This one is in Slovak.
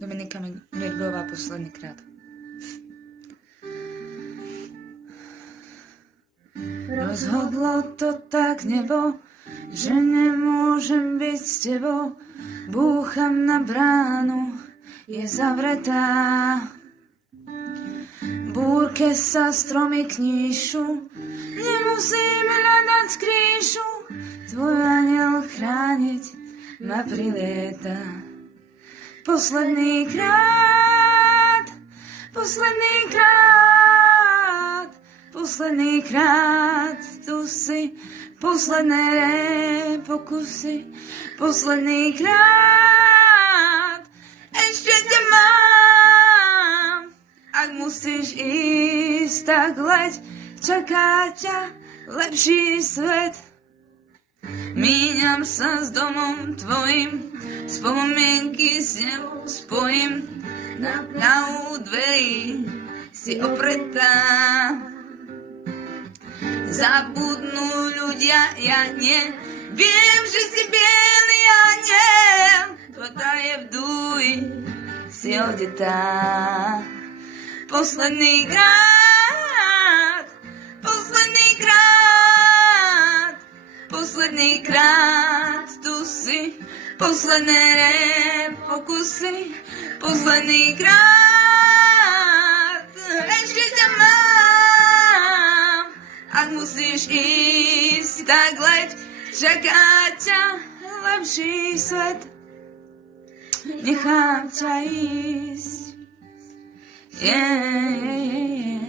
Dominika Mirgová, posledný krát. Rozhodlo to tak nebo, že nemôžem byť s tebou. Búcham na bránu, je zavretá. Búrke sa stromy kníšu, nemusím hľadať skríšu. Tvoj aniel chrániť ma prilieta. Posledný krát, posledný krát, posledný krát, tu si, posledné pokusy, posledný krát, ešte ťa mám. Ak musíš ísť, tak leď, čaká ťa lepší svet. Míňam sa s domom tvojim, spomienky s nebou spojím, na dverí si opretá. Zabudnú ľudia, ja nie, viem, že si bielý, ja nie, voda je v dúji, si odetá. Posledný krát, posledný krát, posledný krát, tu si, posledné pokusy, posledný krát, ešte ťa mám. Ak musíš ísť, tak leď, čaká ťa lepší svet. Nechám ťa ísť. Yeah.